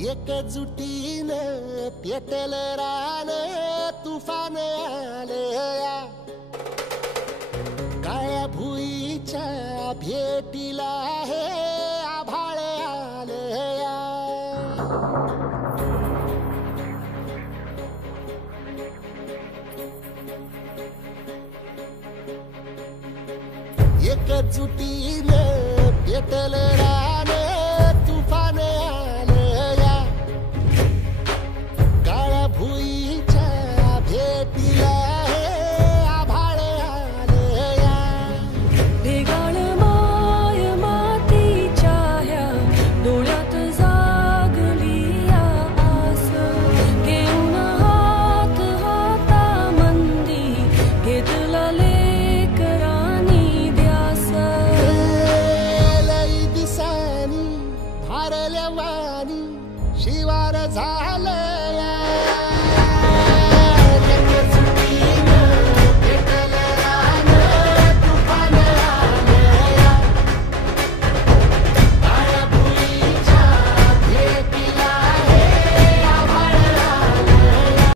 एकजुटीने पेटल रान तुफान आलया काळ्या भुईच्या भेटीला हे आभाळ आलया एकजुटीने पेटल रान तुफान आलया काळ्या भुईच्या भेटीला हे आभाळ आलया ढेगाळ माय मातीच्या ह्या डोळ्यात जागली या आस घेऊन हात हातामंदी घेतला लेकरांनी ध्यास लई दिसानी भारल्या वाणी शिवार झालया